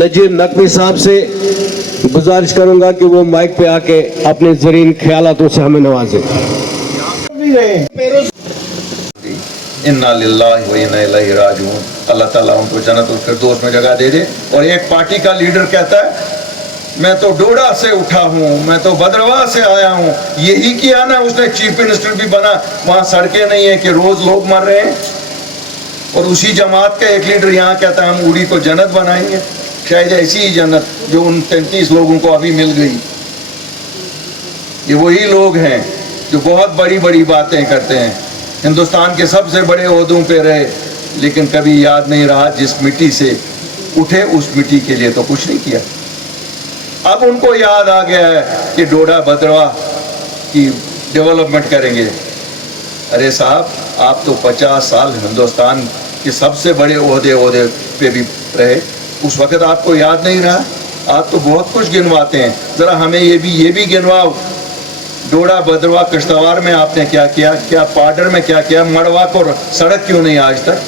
نجیب نقوی صاحب سے گزارش کروں گا کہ وہ مائک پہ آ کے اپنے زرین خیالاتوں سے ہمیں نوازیں۔ انا للہ و انا الیہ راجعون۔ اللہ تعالیٰ ان کو جنت الفردوس میں جگہ دے دے۔ اور ایک پارٹی کا لیڈر کہتا ہے میں تو ڈوڈا سے اٹھا ہوں، میں تو بدرواہ سے آیا ہوں، یہی کیا نا اس نے چیف منسٹر بھی بنا، وہاں سڑکیں نہیں ہیں کہ روز لوگ مر رہے ہیں۔ اور اسی جماعت کا ایک لیڈر یہاں کہتا ہے ہم اوڑی کو جنت بنائیں گے، شاید ایسی ہی جنت جو ان 33 لوگوں کو ابھی مل گئی۔ یہ وہی لوگ ہیں جو بہت بڑی بڑی باتیں کرتے ہیں، ہندوستان کے سب سے بڑے عہدوں پہ رہے، لیکن کبھی یاد نہیں رہا جس مٹی سے اٹھے اس مٹی کے لیے تو کچھ نہیں کیا۔ اب ان کو یاد آ گیا ہے کہ ڈوڈا بدرواہ کی ڈیولپمنٹ کریں گے۔ ارے صاحب آپ تو 50 سال ہندوستان کے سب سے بڑے عہدے پہ بھی رہے، اس وقت آپ کو یاد نہیں رہا؟ آپ تو بہت کچھ گنواتے ہیں، ذرا ہمیں یہ بھی گنواؤ۔ ڈوڈا بدرواہ کشتواڑ میں آپ نے کیا کیا، کیا پاڈر میں کیا کیا، مڑوا کو سڑک کیوں نہیں آج تک؟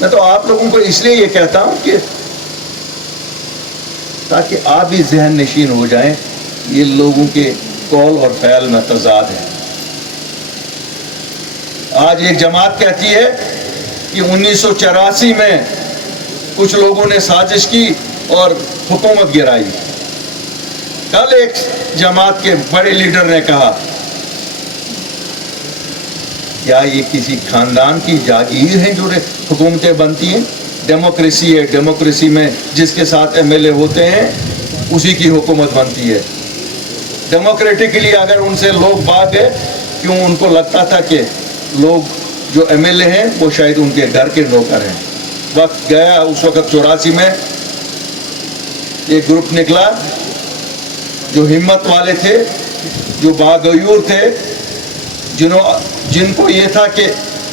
میں تو آپ لوگوں کو اس لیے یہ کہتا ہوں کہ تاکہ آپ بھی ذہن نشین ہو جائیں، یہ لوگوں کے قول اور فعل میں تضاد ہے۔ آج ایک جماعت کہتی ہے کہ 1984 میں کچھ لوگوں نے سازش کی اور حکومت گرائی۔ کل ایک جماعت کے بڑے لیڈر نے کہا کیا یہ کسی خاندان کی جاگیر ہے جو حکومتیں بنتی ہیں؟ ڈیموکریسی ہے، ڈیموکریسی میں جس کے ساتھ ایم ایل اے ہوتے ہیں اسی کی حکومت بنتی ہے۔ ڈیموکریٹکلی اگر ان سے لوگ بھاگ گئے، کیوں ان کو لگتا تھا کہ لوگ جو ایم ایل اے ہیں وہ شاید ان کے گھر کے نوکر ہیں۔ وقت گیا، اس وقت 84 میں ایک گروپ نکلا جو ہمت والے تھے، جو باغیور تھے، جن کو یہ تھا کہ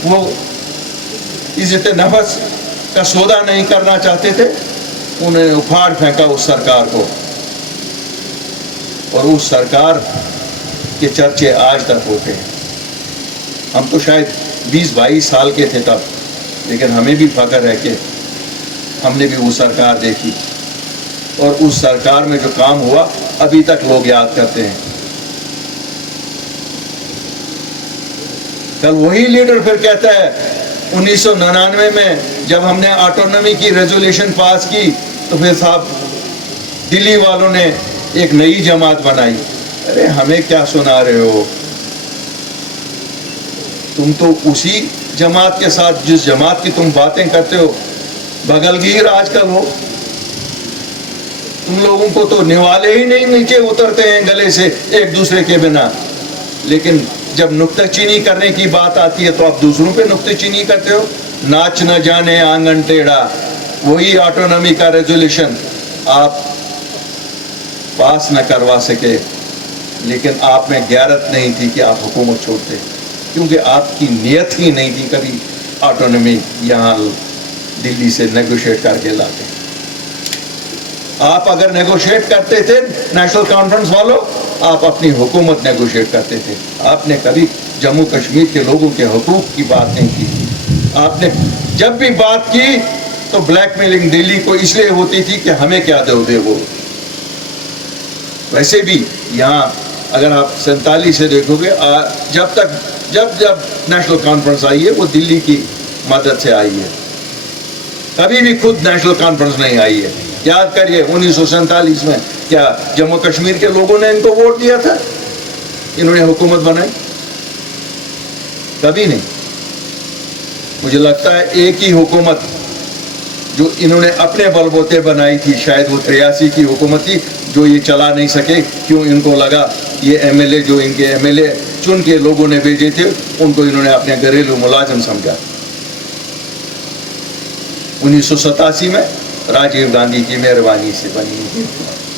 وہ عزت نفس کا سودا نہیں کرنا چاہتے تھے، انہوں نے اکھاڑ پھینکا اس سرکار کو، اور اس سرکار کے چرچے آج تک ہوتے ہیں۔ ہم تو شاید 20-22 سال کے تھے تب، لیکن ہمیں بھی فخر ہے کہ ہم نے بھی وہ سرکار دیکھی، اور اس سرکار میں جو کام ہوا ابھی تک لوگ یاد کرتے ہیں۔ کل وہی لیڈر پھر کہتا ہے 1999 میں جب ہم نے آٹونومی کی ریزولوشن پاس کی تو پھر صاحب دلی والوں نے ایک نئی جماعت بنائی۔ ارے ہمیں کیا سنا رہے ہو؟ تم تو اسی جماعت کے ساتھ جس جماعت کی تم باتیں کرتے ہو بغلگیر آج کل ہو۔ تم لوگوں کو تو نوالے ہی نہیں نیچے اترتے ہیں گلے سے ایک دوسرے کے بنا، لیکن جب نکتہ چینی کرنے کی بات آتی ہے تو آپ دوسروں پہ نکتہ چینی کرتے ہو۔ ناچ نہ جانے آنگن ٹیڑھا، وہی آٹونومی کا ریزولوشن آپ پاس نہ کروا سکے، لیکن آپ میں غیرت نہیں تھی کہ آپ حکومت چھوڑتے، کیونکہ آپ کی نیت ہی نہیں تھی کبھی آٹونومی یہاں دلی سے نیگوشیٹ کر کے لاتے۔ آپ اگر نیگوشیٹ کرتے تھے نیشنل کانفرنس والوں، آپ اپنی حکومت نیگوشیٹ کرتے تھے۔ آپ نے کبھی جموں کشمیر کے لوگوں کے حقوق کی بات نہیں کی۔ آپ نے جب بھی بات کی تو بلیک میلنگ دلی کو اس لیے ہوتی تھی کہ ہمیں کیا دو دے وہ۔ ویسے بھی یہاں اگر آپ 47 سے دیکھو گے، جب نیشنل کانفرنس آئی ہے وہ دلی کی مدد سے آئی ہے، کبھی بھی خود نیشنل کانفرنس نہیں آئی ہے۔ یاد کریے 1947 میں کیا جموں کشمیر کے لوگوں نے ان کو ووٹ دیا تھا؟ انہوں نے حکومت بنائی؟ کبھی نہیں۔ مجھے لگتا ہے ایک ہی حکومت جو انہوں نے اپنے بل بوتے بنائی تھی، شاید وہ 83 کی حکومت تھی، جو یہ چلا نہیں سکے، کیوں؟ ان کو لگا یہ ایم ایل اے جو ان کے ایم ایل اے چن کے لوگوں نے بھیجے تھے ان کو انہوں نے اپنے گھریلو ملازم سمجھا۔ 1987 میں راجیو گاندھی کی مہربانی سے بنی تھی،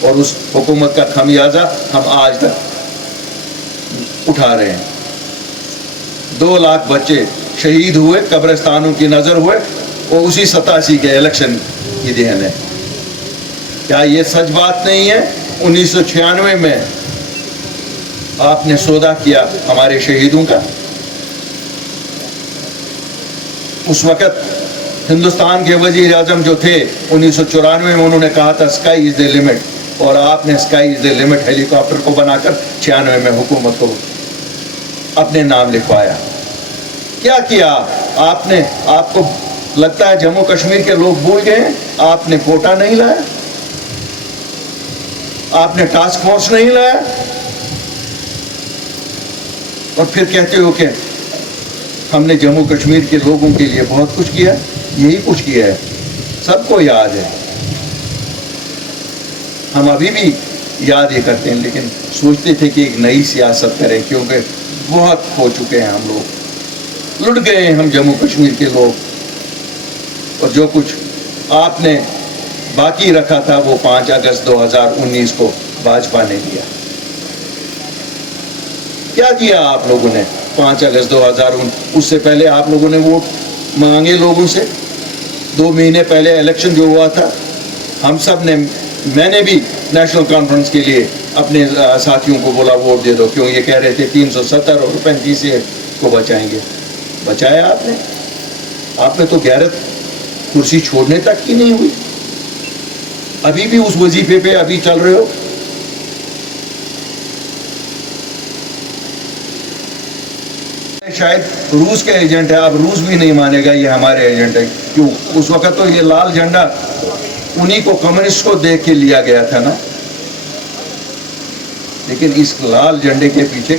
اور اس حکومت کا خمیازہ ہم آج تک اٹھا رہے ہیں۔ 2 لاکھ بچے شہید ہوئے، قبرستانوں کی نظر ہوئے، اور اسی 87 کے الیکشن کی دہن ہے۔ کیا یہ سچ بات نہیں ہے؟ 1996 میں آپ نے سودا کیا ہمارے شہیدوں کا. اس وقت ہندوستان کے وزیر اعظم جو تھے 1994 میں انہوں نے کہا تھا اسکائی از دا لمٹ, اور آپ نے sky is the limit Halley copter کو بنا کر 96 میں حکومت کو اپنے نام لکھوایا. کیا کیا آپ نے؟ آپ کو لگتا ہے جموں کشمیر کے لوگ بھول گئے ہیں؟ آپ نے کوٹا نہیں لایا, آپ نے ٹاسک فورس نہیں لایا, اور پھر کہتے ہو کہ ہم نے جموں کشمیر کے لوگوں کے لیے بہت کچھ کیا. یہی کچھ کیا ہے, سب کو یاد ہے. ہم ابھی بھی یاد ہی کرتے ہیں, لیکن سوچتے تھے کہ ایک نئی سیاست کریں, کیونکہ بہت کھو چکے ہیں ہم لوگ, لٹ گئے ہیں ہم جموں کشمیر کے لوگ. اور جو کچھ آپ نے باقی رکھا تھا وہ 5 اگست 2019 کو بھاجپا نے دیا. کیا کیا آپ لوگوں نے 5 اگست 2019؟ اس سے پہلے آپ لوگوں نے ووٹ مانگے لوگوں سے. 2 مہینے پہلے الیکشن جو ہوا تھا, ہم سب نے, میں نے بھی نیشنل کانفرنس کے لیے اپنے ساتھیوں کو بولا ووٹ دے دو, کیوں یہ کہہ رہے تھے 370 اور 35 کو بچائیں گے. بچایا آپ نے؟ آپ نے تو غیرت کرسی چھوڑنے تک کی نہیں ہوئی. ابھی بھی اس وظیفے پہ ابھی چل رہے ہو. شاید روس کے ایجنٹ ہے, اب روس بھی نہیں مانے گا یہ ہمارے ایجنٹ ہے. کیوں؟ اس وقت تو یہ لال جھنڈا انہی کو, کمیونسٹ کو دیکھ کے لیا گیا تھا نا. لیکن اس لال جھنڈے کے پیچھے